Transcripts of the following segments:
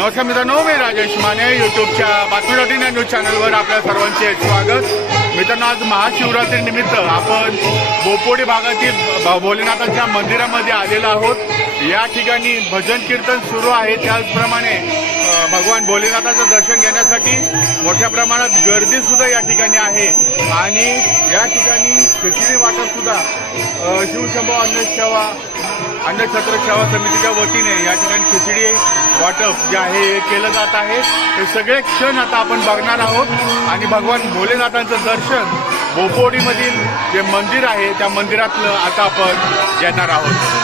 नमस्कार मित्रांनो, मी राजेश माने यूट्यूबच्या बातमी.इन न्यूज चॅनलवर आपल्या सर्वांचे स्वागत. मित्रांनो, आज महाशिवरात्री निमित्त आपण बोपोडी भागातील भोलेनाथाच्या मंदिरामध्ये आलेलो आहोत. या ठिकाणी भजन कीर्तन सुरू आहे. त्याचप्रमाणे भगवान भोलेनाथाचं दर्शन घेण्यासाठी मोठ्या प्रमाणात गर्दी सुद्धा या ठिकाणी आहे. आणि या ठिकाणी खिचडी वाटप सुद्धा शिवशंभो अन्नछत्र सेवा समितीच्या वतीने या ठिकाणी खिचडी वाटप जे आहे केलं जात आहे. हे सगळे क्षण आता आपण बघणार आहोत आणि भगवान भोलेनाथांचं दर्शन बोपोडीमधील जे मंदिर आहे त्या मंदिरातलं आता आपण घेणार आहोत.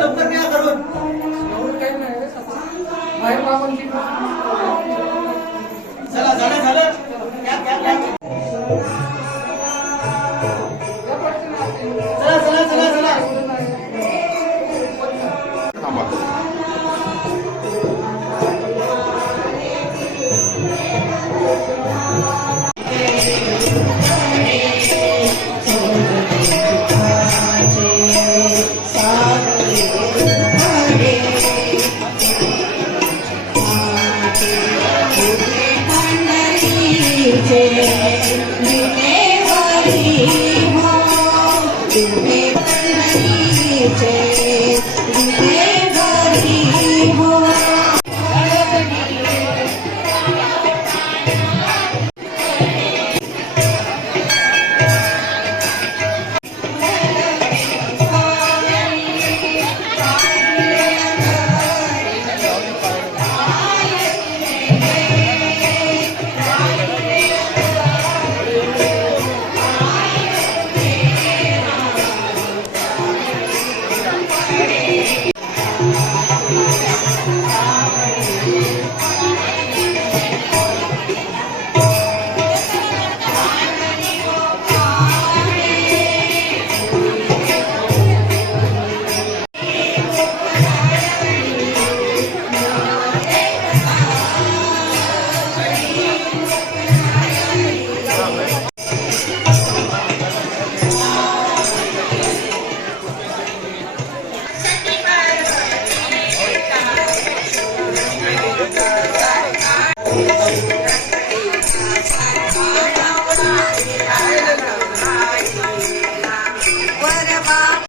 लवकर घ्या करून चला झालं चला Yeah.